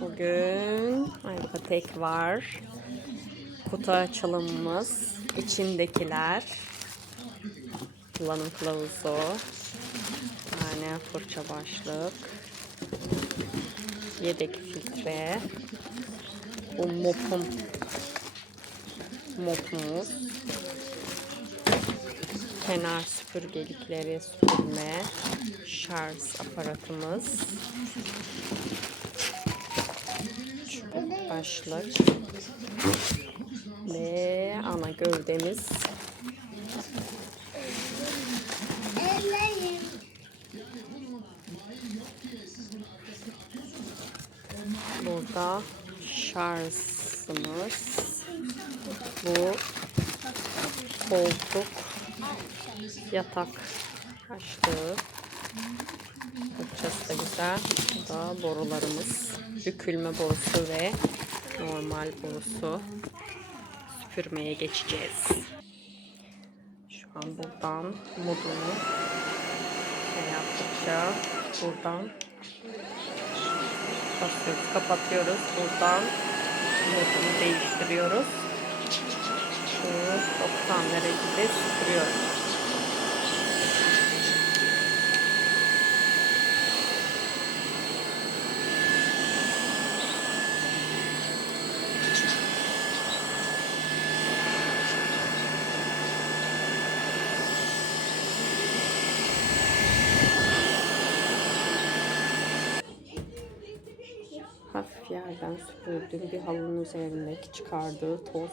Bugün Ayvalık'a tek var. Kutu açılımımız. içindekiler. Kullanım kılavuzu. Yani fırça başlık. Yedek filtre. Bu mopum. Mopumuz. Kenar süpürgelikleri süpürme. Şarj aparatımız. Çubuk başlık. Ve ana gövdemiz. Burada şarjımız. Bu koltuk yatak açtığı Fırçası da güzel. Bu da borularımız. Bükülme borusu ve normal borusu. Süpürmeye geçeceğiz. Şu an buradan modunu şey yaptıkça buradan basıyoruz, kapatıyoruz. Buradan modunu değiştiriyoruz. Şu 90 derecede hafif yerden süpürdüğüm bir halının üzerindeki çıkardığı toz